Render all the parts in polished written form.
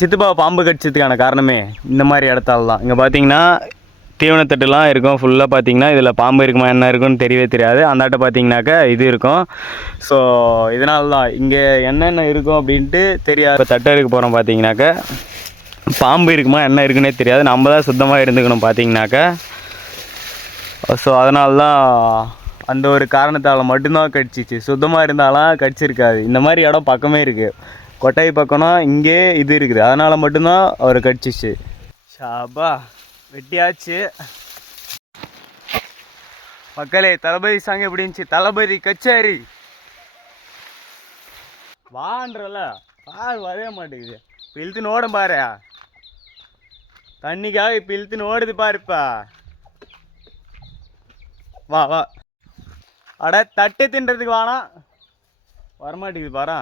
சித்துப்பா பாம்பு கடிச்சதுக்கான காரணமே இந்த மாதிரி இடத்தால தான். இங்கே பார்த்தீங்கன்னா தீவனத்தட்டுலாம் இருக்கும் ஃபுல்லாக. பார்த்தீங்கன்னா இதில் பாம்பு இருக்குமா என்ன இருக்குன்னு தெரியவே தெரியாது. அந்தாட்ட பார்த்தீங்கன்னாக்கா இது இருக்கும். ஸோ இதனால தான் இங்கே என்னென்ன இருக்கும் அப்படின்ட்டு தெரியாது. இப்போ தட்டருக்கு போகிறோம் பார்த்தீங்கன்னாக்கா பாம்பு இருக்குமா என்ன இருக்குன்னே தெரியாது. நம்ம தான் சுத்தமாக இருந்துக்கணும் பார்த்தீங்கன்னாக்கா. ஸோ அதனால தான் அந்த ஒரு காரணத்தால் மட்டும்தான் கடிச்சிச்சு. சுத்தமாக இருந்தாலும் கடிச்சிருக்காது. இந்த மாதிரி இடம் பக்கமே இருக்குது, கொட்டை பக்கம்னா இங்கே இது இருக்குது, அதனால் மட்டும்தான் அவர் கடிச்சிச்சு. ஷாபா வெட்டியாச்சு மக்களே. தளபதி சாங் எப்படி இருந்துச்சு? தளபதி கச்சேரி வான்றல பாரு வரவே மாட்டேங்குது. இப்போ இழுத்துன்னு ஓடும் பாரு, தண்ணிக்காக இப்போ இழுத்துன்னு ஓடுது பாருப்பா. வா வா அட தட்டு தின்றதுக்கு வானா வரமாட்டேங்குது பாரா.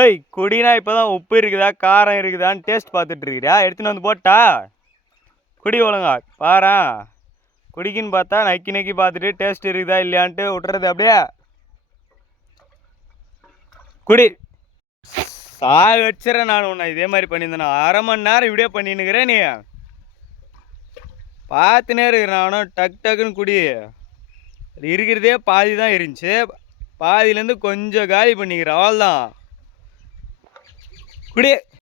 ஏய் குடினா இப்போ தான் உப்பு இருக்குதா காரம் இருக்குதான்னு டேஸ்ட் பார்த்துட்டு இருக்கிறியா? எடுத்துன்னு வந்து போட்டா குடி ஒழுங்கா பாரா. குடிக்குன்னு பார்த்தா நக்கி நக்கி பார்த்துட்டு டேஸ்ட் இருக்குதா இல்லையான்ட்டு விட்டுறது அப்படியே. குடி சாக வச்சுறேன் நான் உன்னை. இதே மாதிரி பண்ணியிருந்தேன். அரை மணி நேரம் இப்படியே பண்ணின்னுக்கிறேன். நீ பார்த்துனே இருக்கிறேன். நானும் டக் டக்குன்னு குடி. இருக்கிறதே பாதி தான் இருந்துச்சு, பாதியிலேருந்து கொஞ்சம் காலி பண்ணிக்கிறேன், அவ்வளோதான். குடி.